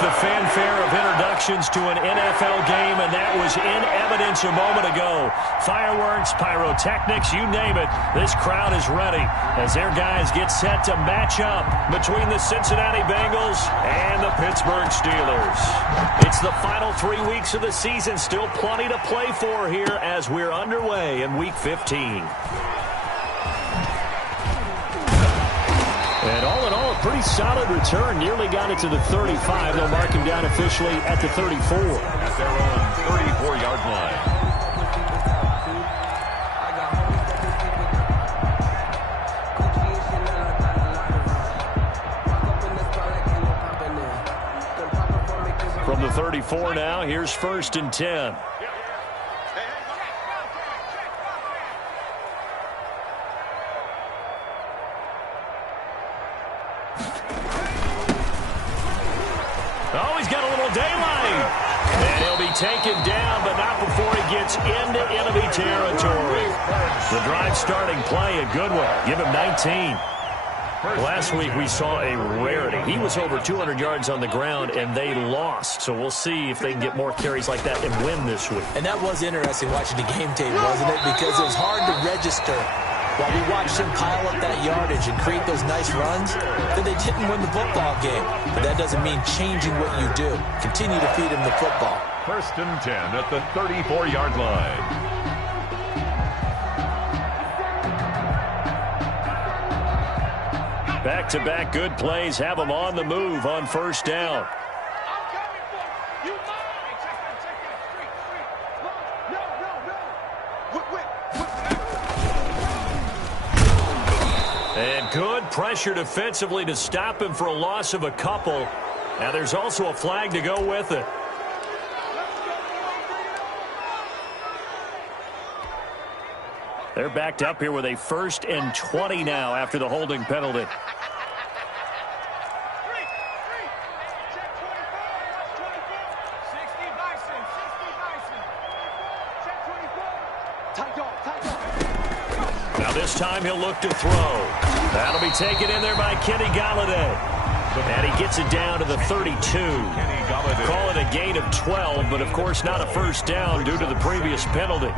the fanfare of introductions to an NFL game, and that was in evidence a moment ago. Fireworks, pyrotechnics, you name it. This crowd is ready as their guys get set to match up between the Cincinnati Bengals and the Pittsburgh Steelers. It's the final 3 weeks of the season. Still plenty to play for here as we're underway in Week 15. And all in all, a pretty solid return. Nearly got it to the 35. They'll mark him down officially at the 34. At their own 34-yard line. From the 34 now, here's 1st and 10. Oh, he's got a little daylight. And he'll be taken down, but not before he gets into enemy territory. The drive starting play, a good one. Give him 19. Last week we saw a rarity. He was over 200 yards on the ground, and they lost. So we'll see if they can get more carries like that and win this week. And that was interesting watching the game tape, wasn't it? Because it was hard to register while we watched him pile up that yardage and create those nice runs, that they didn't win the football game. But that doesn't mean changing what you do. Continue to feed him the football. 1st and 10 at the 34-yard line. Back-to-back good plays have them on the move on 1st down. And good pressure defensively to stop him for a loss of a couple. Now there's also a flag to go with it. They're backed up here with a 1st and 20 now after the holding penalty. Now this time he'll look to throw. That'll be taken in there by Kenny Golladay. And he gets it down to the 32. Call it a gain of 12, but of course not a 1st down due to the previous penalty.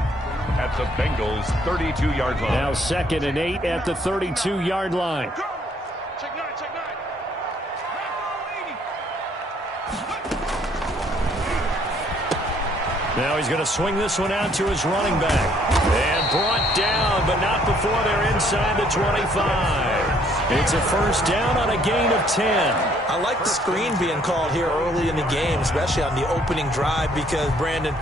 At the Bengals' 32-yard line. Now 2nd and 8 at the 32-yard line. Now he's going to swing this one out to his running back. And brought down, but not before they're inside the 25. It's a 1st down on a gain of 10. I like the screen being called here early in the game, especially on the opening drive, because, Brandon,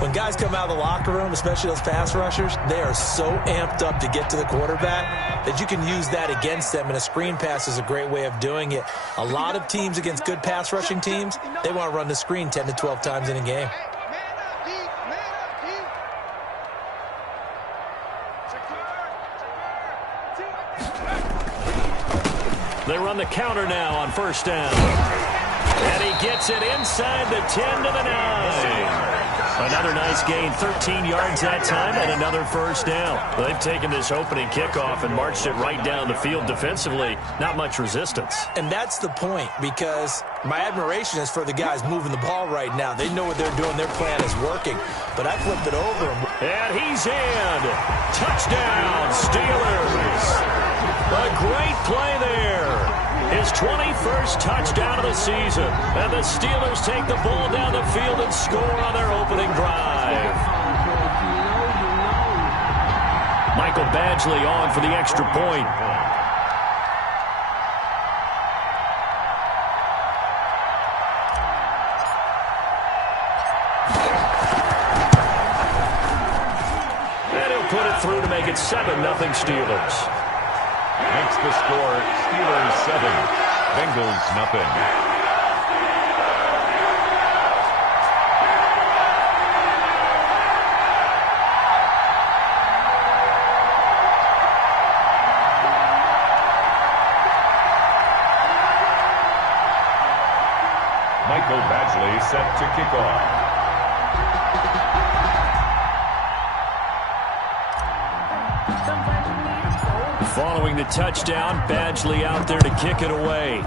when guys come out of the locker room, especially those pass rushers, they are so amped up to get to the quarterback that you can use that against them, and a screen pass is a great way of doing it. A lot of teams against good pass rushing teams, they want to run the screen 10 to 12 times in a game. They run the counter now on 1st down. And he gets it inside the 10 to the 9. Another nice gain, 13 yards that time, and another 1st down. They've taken this opening kickoff and marched it right down the field defensively. Not much resistance. And that's the point, because my admiration is for the guys moving the ball right now. They know what they're doing. Their plan is working. But I flipped it over. And he's in. Touchdown, Steelers. A great play there. His 21st touchdown of the season. And the Steelers take the ball down the field and score on their opening drive. Michael Badgley on for the extra point. And he'll put it through to make it 7-0 Steelers. Makes the score Steelers 7, Bengals nothing. Michael Badgley set to kick off. Following the touchdown, Badgley out there to kick it away.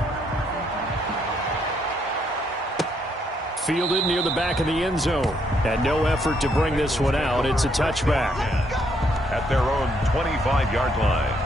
fielded near the back of the end zone. And no effort to bring this one out. It's a touchback. At their own 25-yard line.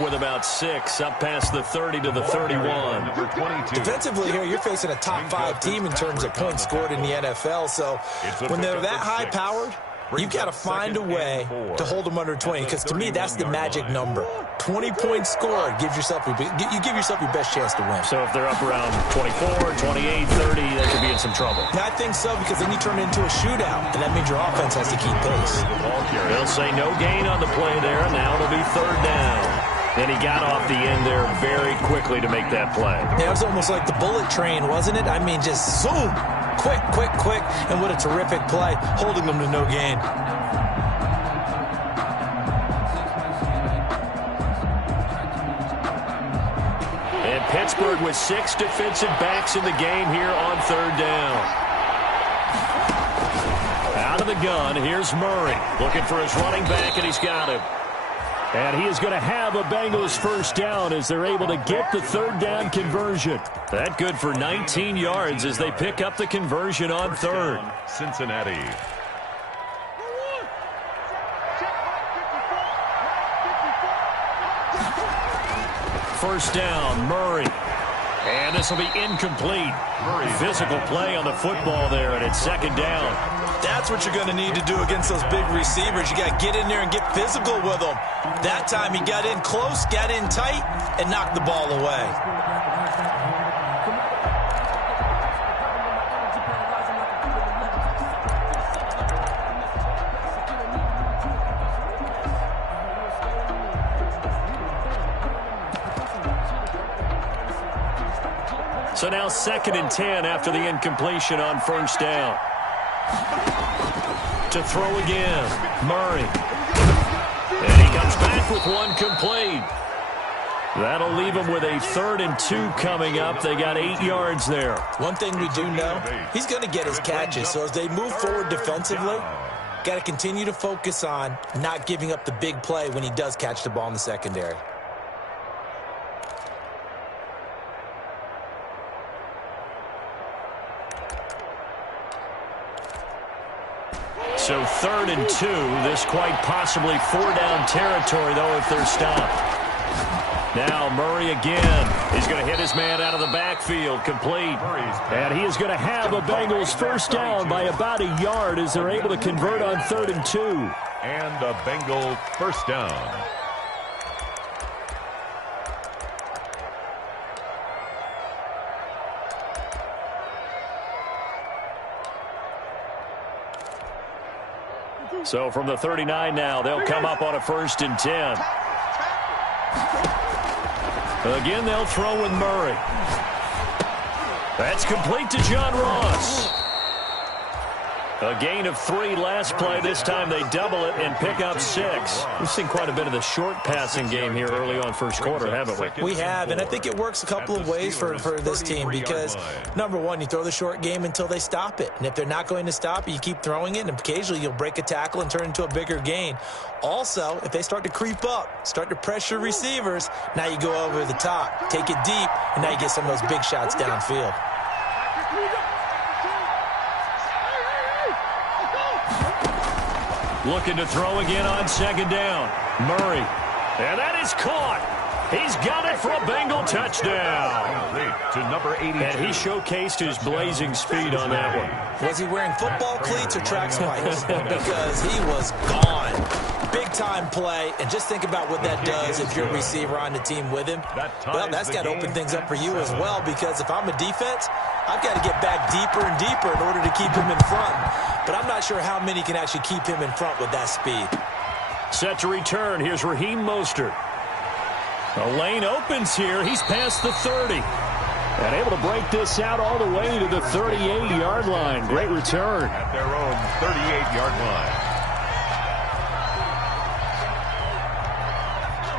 With about 6, up past the 30 to the 31. Defensively here, you're facing a top 5 team in terms of points scored in the NFL. So when they're that high-powered, you've got to find a way to hold them under 20. Because to me, that's the magic number. 20 points scored gives yourself you give yourself your best chance to win. So if they're up around 24, 28, 30, they could be in some trouble. I think so, because then you turn it into a shootout, and that means your offense has to keep pace. They'll say no gain on the play there. Now it'll be 3rd down. And he got off the end there very quickly to make that play. Yeah, it was almost like the bullet train, wasn't it? I mean, just zoom, quick, and what a terrific play, holding them to no gain. And Pittsburgh with 6 defensive backs in the game here on 3rd down. Out of the gun, here's Murray, looking for his running back, and he's got him. And he is going to have a Bengals 1st down as they're able to get the 3rd down conversion. That good for 19 yards as they pick up the conversion on 3rd. Cincinnati. First down, Murray. And this will be incomplete. Physical play on the football there, and it's 2nd down. That's what you're going to need to do against those big receivers. You got to get in there and get physical with them. That time he got in close, got in tight, and knocked the ball away. So now 2nd and 10 after the incompletion on 1st down. To throw again, Murray. And he comes back with one complete. That'll leave him with a 3rd and 2 coming up. They got 8 yards there. One thing we do know, he's going to get his catches. So as they move forward defensively, got to continue to focus on not giving up the big play when he does catch the ball in the secondary. So 3rd and 2, this quite possibly 4-down territory, though, if they're stopped. Now Murray again. He's going to hit his man out of the backfield, complete. And he is going to have a Bengals 1st down by about a yard as they're able to convert on 3rd and 2. And a Bengal 1st down. So from the 39 now, they'll come up on a 1st and 10. Again, they'll throw with Murray. That's complete to John Ross. A gain of 3 last play. This time they double it and pick up 6. We've seen quite a bit of the short passing game here early on 1st quarter, haven't we? We have, and I think it works a couple of ways for this team because, number one, you throw the short game until they stop it. And if they're not going to stop it, you keep throwing it, and occasionally you'll break a tackle and turn into a bigger gain. Also, if they start to creep up, start to pressure receivers, now you go over the top, take it deep, and now you get some of those big shots downfield. Looking to throw again on 2nd down. Murray. And that is caught. He's got it for a Bengal touchdown. To number 82. And he showcased his blazing speed on that one. Was he wearing football cleats or track spikes? Because he was gone. Big-time play, and just think about what that does if you're a receiver on the team with him. Well, that's got to open things up for you as well, because if I'm a defense, I've got to get back deeper and deeper in order to keep him in front. But I'm not sure how many can actually keep him in front with that speed. Set to return. Here's Raheem Mostert. The lane opens here. He's past the 30. And able to break this out all the way to the 38-yard line. Great return. At their own 38-yard line.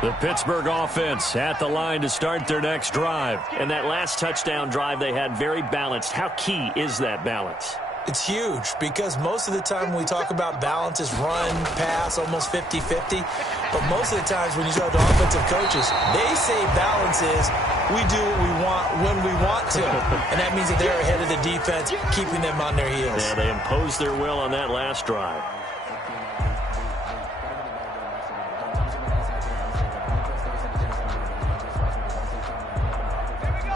The Pittsburgh offense at the line to start their next drive. And that last touchdown drive they had very balanced. How key is that balance? It's huge because most of the time when we talk about balance is run, pass, almost 50-50. But most of the times when you talk to offensive coaches, they say balance is we do what we want when we want to. And that means that they're ahead of the defense, keeping them on their heels. Yeah, they imposed their will on that last drive.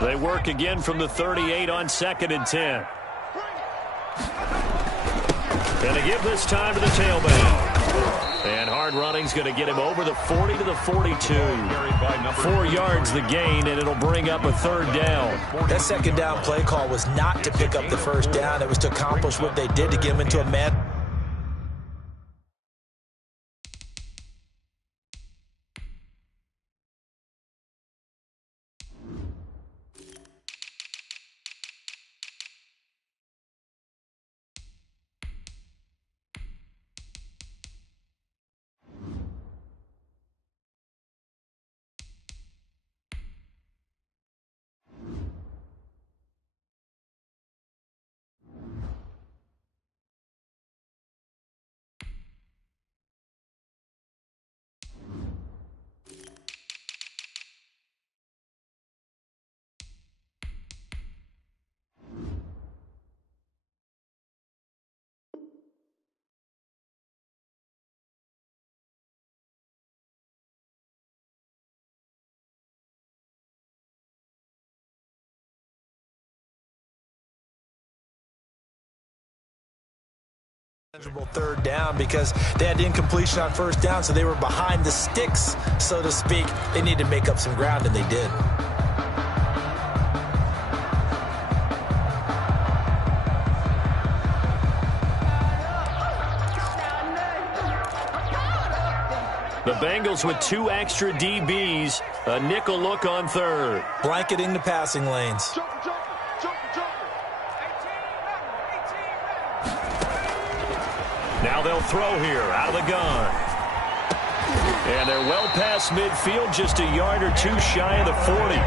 They work again from the 38 on 2nd and 10. Going to give this time to the tailback. And hard running's going to get him over the 40 to the 42. 4 yards the gain, and it'll bring up a 3rd down. That 2nd down play call was not to pick up the 1st down. It was to accomplish what they did to get him into a man. Third down because they had incompletion on 1st down, so they were behind the sticks, so to speak. They needed to make up some ground, and they did. The Bengals with 2 extra DBs, a nickel look on 3rd. Blanketing the passing lanes. Now they'll throw here out of the gun. And they're well past midfield, just a yard or 2 shy of the 40.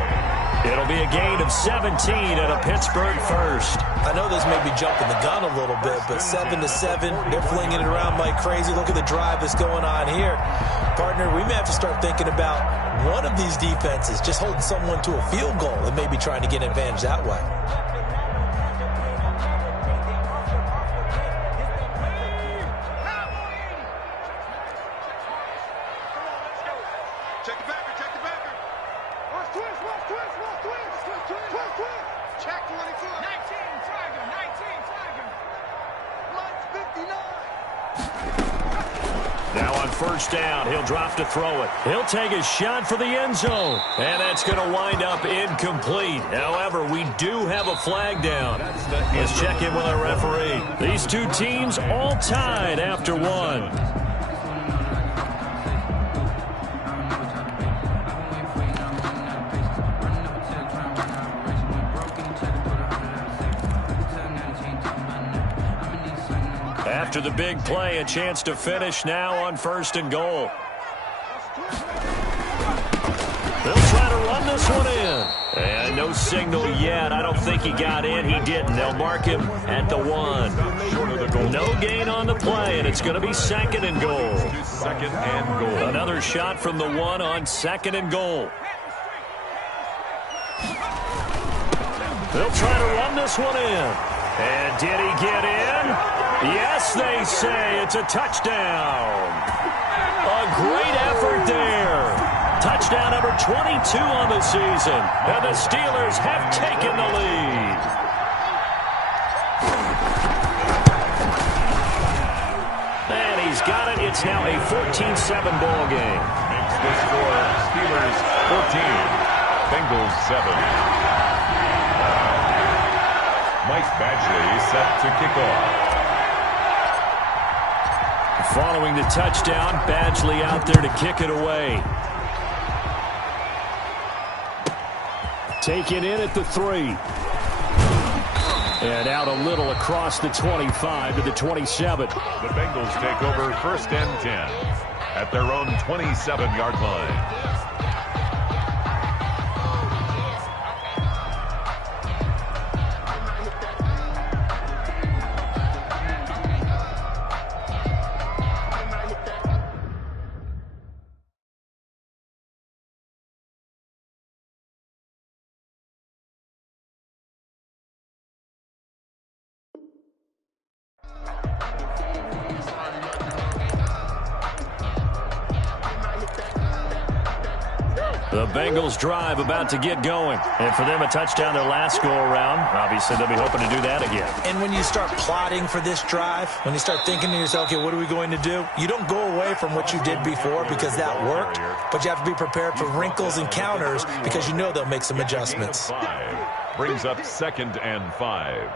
It'll be a gain of 17 and a Pittsburgh first. I know this may be jumping the gun a little bit, but 7-7, they're flinging it around like crazy. Look at the drive that's going on here. Partner, we may have to start thinking about one of these defenses just holding someone to a field goal and maybe trying to get an advantage that way. Now on 1st down, he'll drop to throw it. He'll take a shot for the end zone. And that's going to wind up incomplete. However, we do have a flag down. Let's check in with our referee. These 2 teams all tied after 1. After the big play, a chance to finish now on 1st and goal. They'll try to run this one in. And no signal yet. I don't think he got in. He didn't. They'll mark him at the 1. No gain on the play, and it's going to be 2nd and goal. 2nd and goal. Another shot from the 1 on 2nd and goal. They'll try to run this one in. And did he get in? Yes, they say it's a touchdown. A great effort there. Touchdown number 22 on the season. And the Steelers have taken the lead. And he's got it. It's now a 14-7 ball game. Makes the score Steelers 14, Bengals 7. Mike Badgley set to kick off. Following the touchdown, Badgley out there to kick it away. Taken in at the 3. And out a little across the 25 to the 27. The Bengals take over 1st and 10. at their own 27-yard line. The Bengals drive about to get going. And for them, a touchdown their last go-around. Obviously, they'll be hoping to do that again. And when you start plotting for this drive, when you start thinking to yourself, okay, what are we going to do? You don't go away from what you did before because that worked, but you have to be prepared for wrinkles and counters because you know they'll make some adjustments. Brings up 2nd and 5.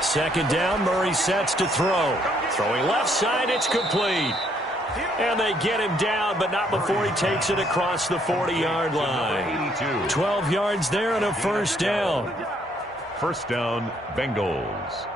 Second down, Murray sets to throw. Throwing left side, it's complete. And they get him down, but not before he takes it across the 40-yard line. 12 yards there and a first down. First down, Bengals.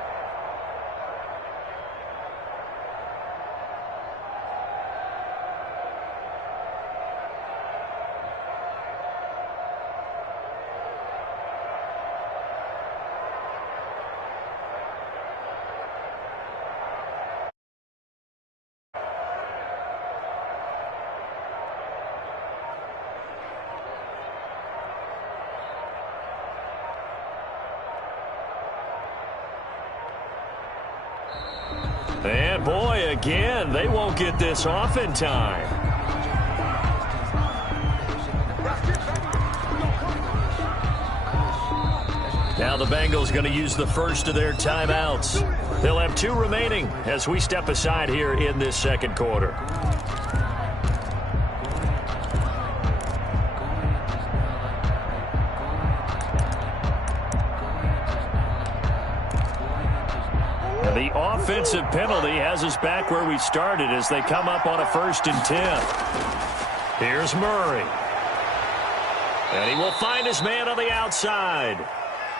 And boy, again, they won't get this off in time. Now the Bengals going to use the first of their timeouts. They'll have 2 remaining as we step aside here in this second quarter. The offensive penalty has us back where we started as they come up on a 1st and 10. Here's Murray. And he will find his man on the outside.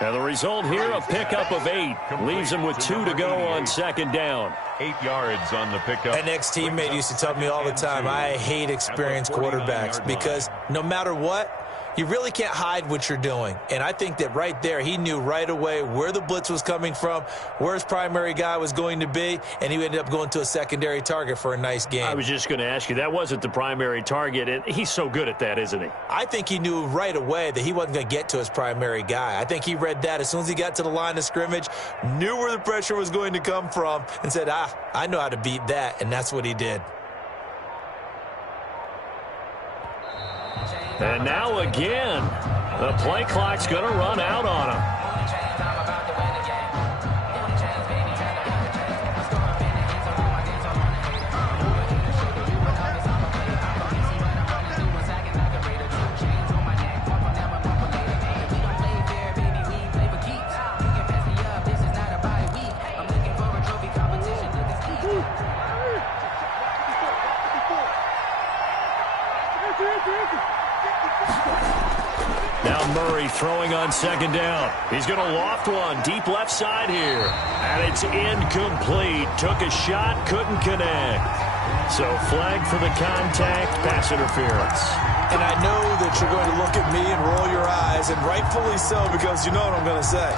And the result here, a pickup of 8. Leaves him with 2 to go on 2nd down. 8 yards on the pickup. An ex-teammate used to tell me all the time, I hate experienced quarterbacks because no matter what, you really can't hide what you're doing. And I think that right there, he knew right away where the blitz was coming from, where his primary guy was going to be, and he ended up going to a secondary target for a nice game. I was just going to ask you, that wasn't the primary target, and he's so good at that, isn't he? I think he knew right away that he wasn't going to get to his primary guy. I think he read that as soon as he got to the line of scrimmage, knew where the pressure was going to come from, and said, I know how to beat that, and that's what he did. And now again, the play clock's going to run out on him. Now Murray throwing on 2nd down. He's going to loft one deep left side here. And it's incomplete. Took a shot, couldn't connect. So flag for the contact, pass interference. And I know that you're going to look at me and roll your eyes, and rightfully so, because you know what I'm going to say.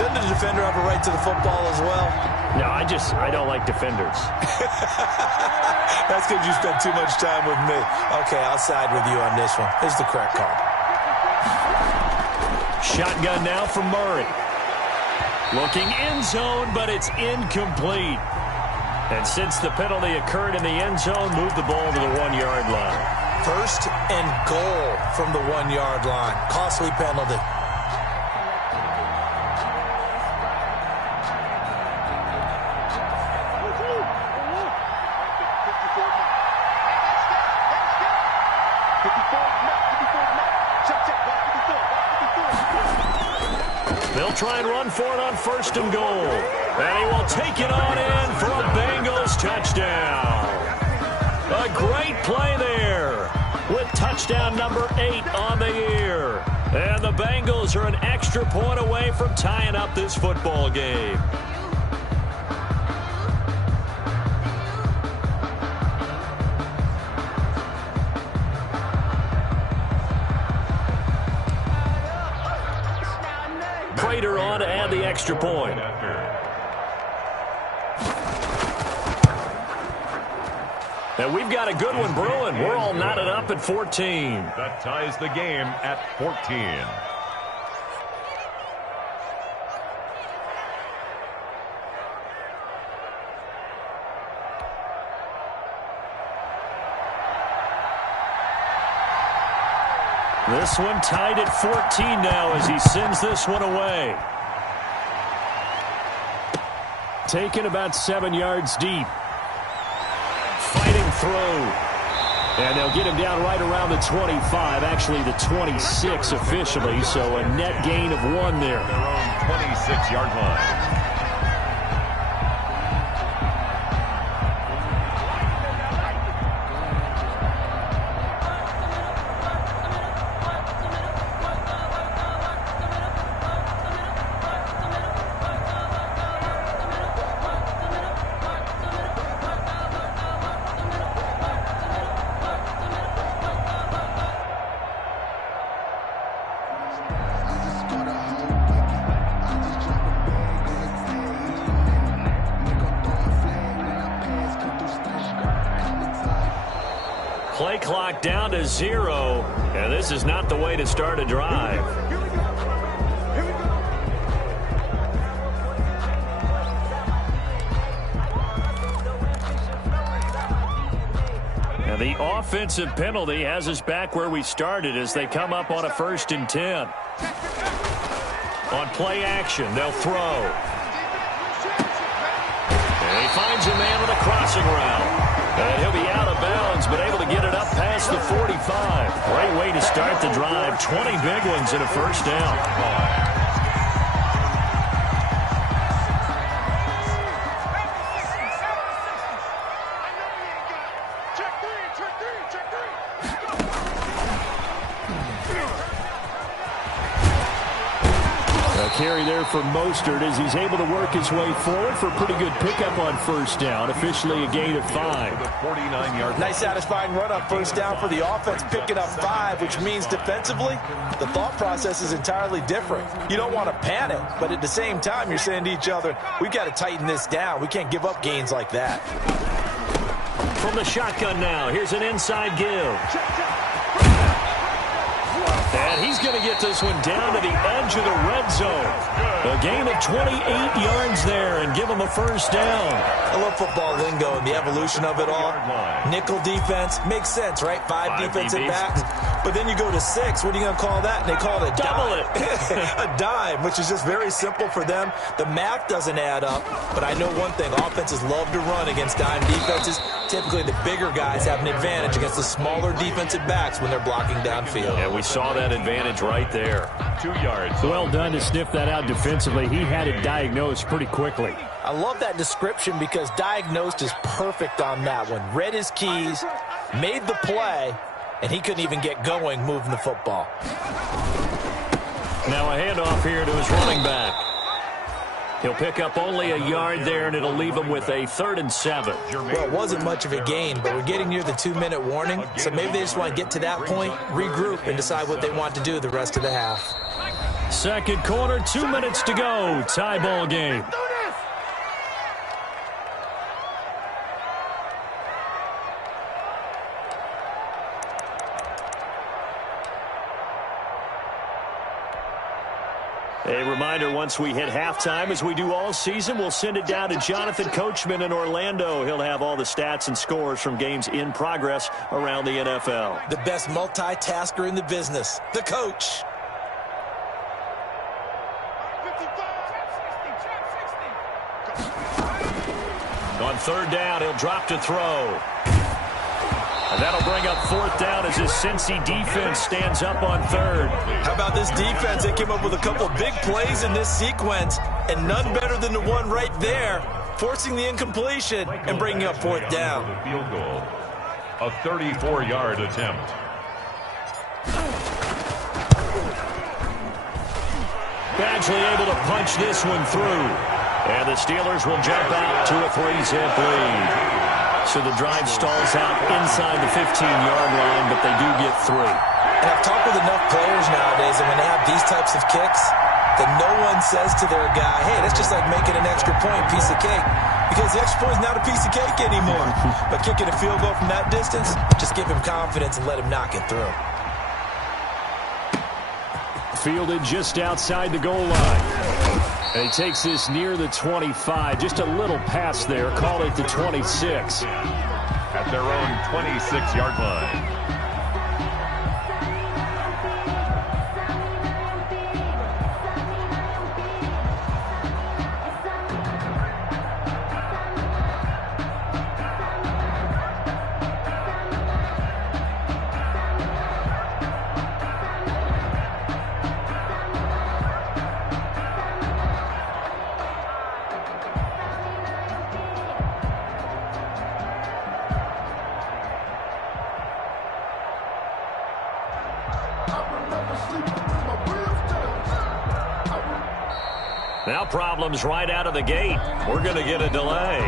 Doesn't the defender have a right to the football as well? No, I don't like defenders. That's because you spent too much time with me. Okay, I'll side with you on this one. Here's the correct call. Shotgun now from Murray. Looking end zone, but it's incomplete. And since the penalty occurred in the end zone, move the ball to the 1-yard line. 1st and goal from the 1-yard line. Costly penalty. They'll try and run for it on 1st and goal. And he will take it on in for a Bengals touchdown. A great play there with touchdown number 8 on the year. And the Bengals are an extra point away from tying up this football game. Prater on to add the extra point. And we've got a good one brewing. We're all knotted up at 14. That ties the game at 14. This one tied at 14 now as he sends this one away. Taken about 7 yards deep. Fighting through. And they'll get him down right around the 25, actually the 26 officially, so a net gain of 1 there. Their own 26-yard line. Play clock down to 0, and this is not the way to start a drive. And the offensive penalty has us back where we started as they come up on a 1st and 10. On play action, they'll throw. And he finds a man with a crossing route. And he'll be out of bounds, but able to get it up past the 45. Great way to start the drive. 20 big ones and a 1st down. Carry there for Mostert as he's able to work his way forward for a pretty good pickup on 1st down. Officially a gain of 5. 49-yard. Nice satisfying run on 1st down for the offense, picking up 5, which means defensively, the thought process is entirely different. You don't want to panic, but at the same time, you're saying to each other, we've got to tighten this down. We can't give up gains like that. From the shotgun now, here's an inside give. And he's going to get this one down to the edge of the red zone. A gain of 28 yards there and give him a 1st down. I love football lingo and the evolution of it all. Nickel defense makes sense, right? 5 defensive backs. But then you go to 6. What are you going to call that? And they call it a double dime. A dime, which is just very simple for them. The math doesn't add up. But I know one thing. Offenses love to run against dime defenses. Typically, the bigger guys have an advantage against the smaller defensive backs when they're blocking downfield. Yeah, we saw that advantage right there. 2 yards. Well done to sniff that out defensively. He had it diagnosed pretty quickly. I love that description because diagnosed is perfect on that one. Read his keys, made the play, and he couldn't even get going moving the football. Now a handoff here to his running back. He'll pick up only a yard there, and it'll leave him with a 3rd and 7. Well, it wasn't much of a gain, but we're getting near the 2-minute warning, so maybe they just want to get to that point, regroup, and decide what they want to do the rest of the half. Second quarter, 2 minutes to go. Tie ball game. A reminder, once we hit halftime, as we do all season, we'll send it down to Jonathan Coachman in Orlando. He'll have all the stats and scores from games in progress around the NFL. The best multitasker in the business, the coach. On 3rd down, he'll drop to throw. And that'll bring up 4th down as his Cincy defense stands up on 3rd. How about this defense? They came up with a couple of big plays in this sequence, and none better than the one right there, forcing the incompletion and bringing up 4th down. Field goal, a 34-yard attempt. Badgley able to punch this one through. And the Steelers will jump out to a 3-zip lead. So the drive stalls out inside the 15-yard line, but they do get 3. And I've talked with enough players nowadays, and when they have these types of kicks, that no one says to their guy, hey, that's just like making an extra point, piece of cake. Because the extra point is not a piece of cake anymore. But kicking a field goal from that distance, just give him confidence and let him knock it through. Fielded just outside the goal line. And he takes this near the 25. Just a little pass there. Call it the 26. At their own 26-yard line. Now problems right out of the gate. We're going to get a delay.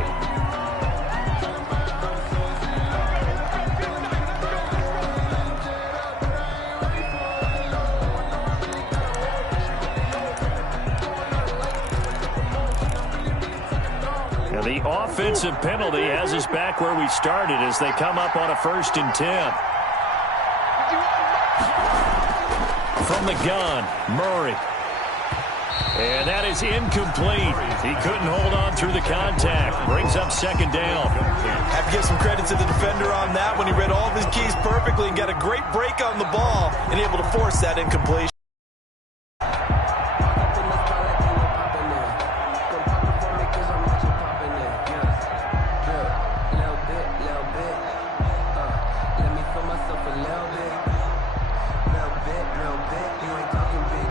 Now the offensive penalty has us back where we started as they come up on a 1st and 10. From the gun, Murray. And that is incomplete. He couldn't hold on through the contact. Brings up 2nd down. Have to give some credit to the defender on that when he read all of his keys perfectly and got a great break on the ball and able to force that incompletion. Let me feel myself a little bit. You ain't talking big.